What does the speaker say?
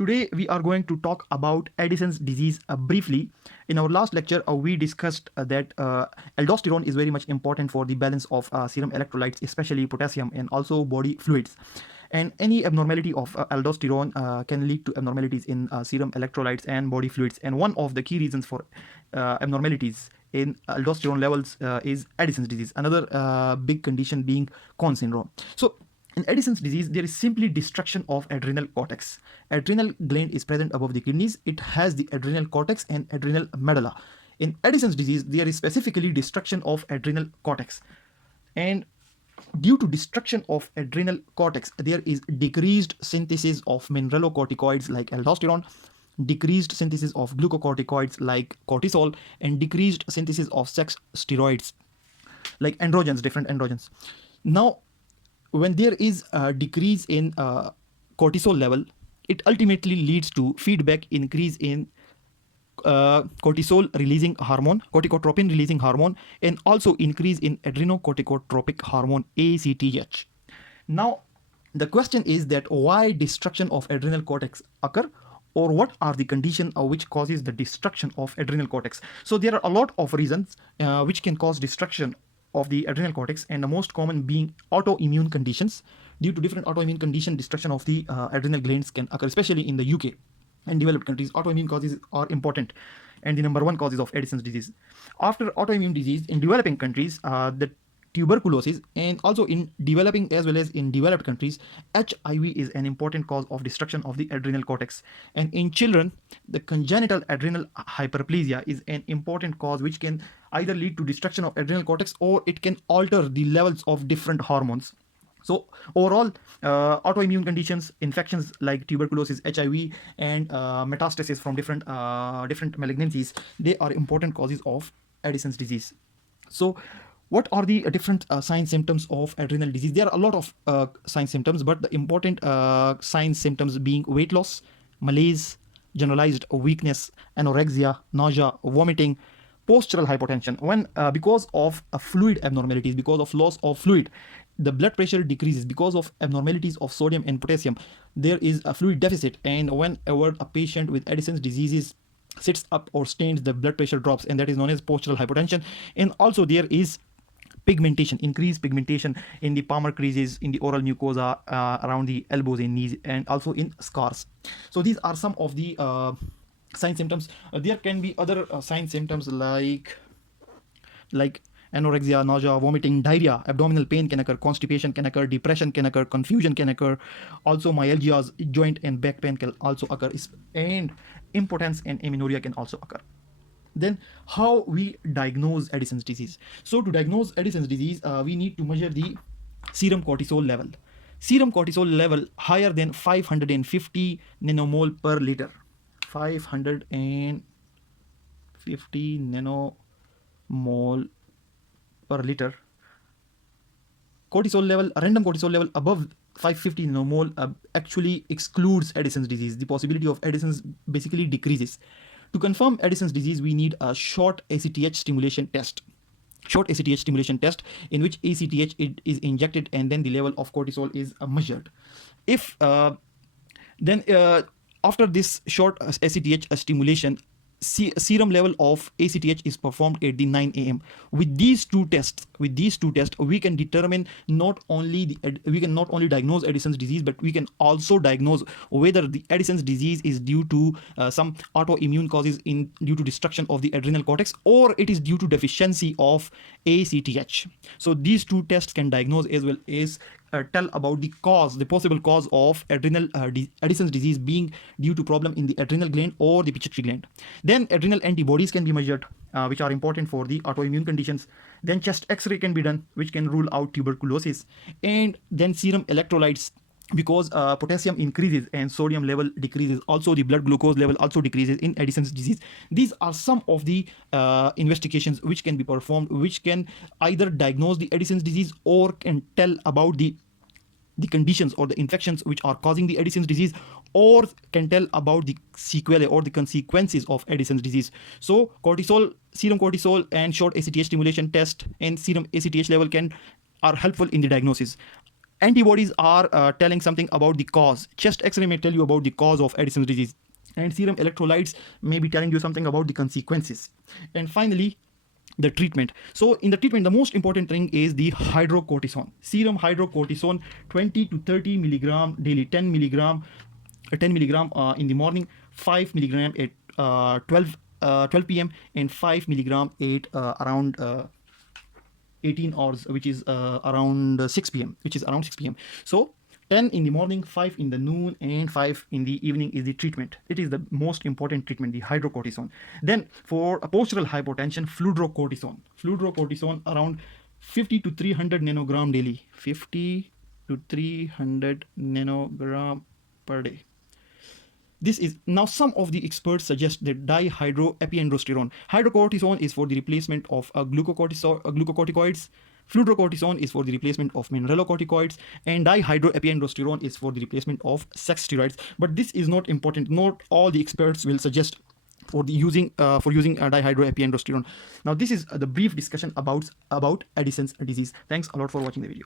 Today we are going to talk about Addison's disease briefly. In our last lecture, we discussed that aldosterone is very much important for the balance of serum electrolytes, especially potassium and also body fluids. And any abnormality of aldosterone can lead to abnormalities in serum electrolytes and body fluids. And one of the key reasons for abnormalities in aldosterone levels is Addison's disease. Another big condition being Cohn syndrome. So in Addison's disease, there is simply destruction of adrenal cortex. Adrenal gland is present above the kidneys. It has the adrenal cortex and adrenal medulla. In Addison's disease, there is specifically destruction of adrenal cortex. And due to destruction of adrenal cortex, there is decreased synthesis of mineralocorticoids like aldosterone, decreased synthesis of glucocorticoids like cortisol, and decreased synthesis of sex steroids like androgens, different androgens. Now, when there is a decrease in cortisol level, it ultimately leads to feedback increase in cortisol releasing hormone, corticotropin releasing hormone, and also increase in adrenocorticotropic hormone ACTH. Now, the question is that why destruction of adrenal cortex occur, or what are the conditions which causes the destruction of adrenal cortex? So there are a lot of reasons which can cause destruction of the adrenal cortex, and the most common being autoimmune conditions. Due to different autoimmune condition, destruction of the adrenal glands can occur, especially in the UK and developed countries. Autoimmune causes are important and the number one causes of Addison's disease. After autoimmune disease in developing countries, the tuberculosis, and also in developing as well as in developed countries, HIV is an important cause of destruction of the adrenal cortex. And in children, the congenital adrenal hyperplasia is an important cause which can either lead to destruction of adrenal cortex or it can alter the levels of different hormones. So overall, autoimmune conditions, infections like tuberculosis, HIV, and metastasis from different malignancies, they are important causes of Addison's disease. So what are the different signs symptoms of adrenal disease? There are a lot of signs symptoms, but the important signs symptoms being weight loss, malaise, generalized weakness, anorexia, nausea, vomiting, postural hypotension. When because of fluid abnormalities, because of loss of fluid, the blood pressure decreases. Because of abnormalities of sodium and potassium, there is a fluid deficit, and whenever a patient with Addison's disease sits up or stands, the blood pressure drops, and that is known as postural hypotension. And also there is pigmentation, increased pigmentation in the palmar creases, in the oral mucosa, around the elbows and knees, and also in scars. So these are some of the sign symptoms. There can be other sign symptoms like anorexia, nausea, vomiting, diarrhea, abdominal pain can occur, constipation can occur, depression can occur, confusion can occur, also myalgias, joint and back pain can also occur, and impotence and amenorrhea can also occur. Then how we diagnose Addison's disease? So to diagnose Addison's disease, we need to measure the serum cortisol level. Serum cortisol level higher than 550 nanomole per liter. 550 nanomole per liter. Cortisol level, random cortisol level above 550 nanomole actually excludes Addison's disease. The possibility of Addison's basically decreases. To confirm Addison's disease, we need a short ACTH stimulation test. Short ACTH stimulation test in which ACTH is injected and then the level of cortisol is measured. If after this short ACTH stimulation, serum level of ACTH is performed at the 9 a.m. With these two tests, we can determine we can not only diagnose Addison's disease, but we can also diagnose whether the Addison's disease is due to some autoimmune causes due to destruction of the adrenal cortex, or it is due to deficiency of ACTH. So these two tests can diagnose as well as tell about the possible cause of Addison's disease being due to problem in the adrenal gland or the pituitary gland. Then adrenal antibodies can be measured, which are important for the autoimmune conditions. Then chest X-ray can be done, which can rule out tuberculosis. And then serum electrolytes, because potassium increases and sodium level decreases. Also the blood glucose level also decreases in Addison's disease. These are some of the investigations which can be performed, which can either diagnose the Addison's disease or can tell about the conditions or the infections which are causing the Addison's disease, or can tell about the sequelae or the consequences of Addison's disease. So serum cortisol and short ACTH stimulation test and serum ACTH level are helpful in the diagnosis. Antibodies are telling something about the cause. Chest X-ray may tell you about the cause of Addison's disease, and serum electrolytes may be telling you something about the consequences. And finally, the treatment. So in the treatment, the most important thing is the hydrocortisone. Serum hydrocortisone 20 to 30 milligram daily, 10 milligram in the morning, 5 milligram at 12 p.m. and 5 milligram at around 18 hours, which is around 6 p.m. So 10 in the morning, 5 in the noon, and 5 in the evening is the treatment. It is the most important treatment, the hydrocortisone. Then for a postural hypotension, fludrocortisone around 50 to 300 nanogram daily, 50 to 300 nanogram per day. This is now, some of the experts suggest that dihydroepiandrosterone. Hydrocortisone is for the replacement of glucocorticoids. Fludrocortisone is for the replacement of mineralocorticoids, and dihydroepiandrosterone is for the replacement of sex steroids. But this is not important. Not all the experts will suggest for using dihydroepiandrosterone. Now, this is the brief discussion about Addison's disease. Thanks a lot for watching the video.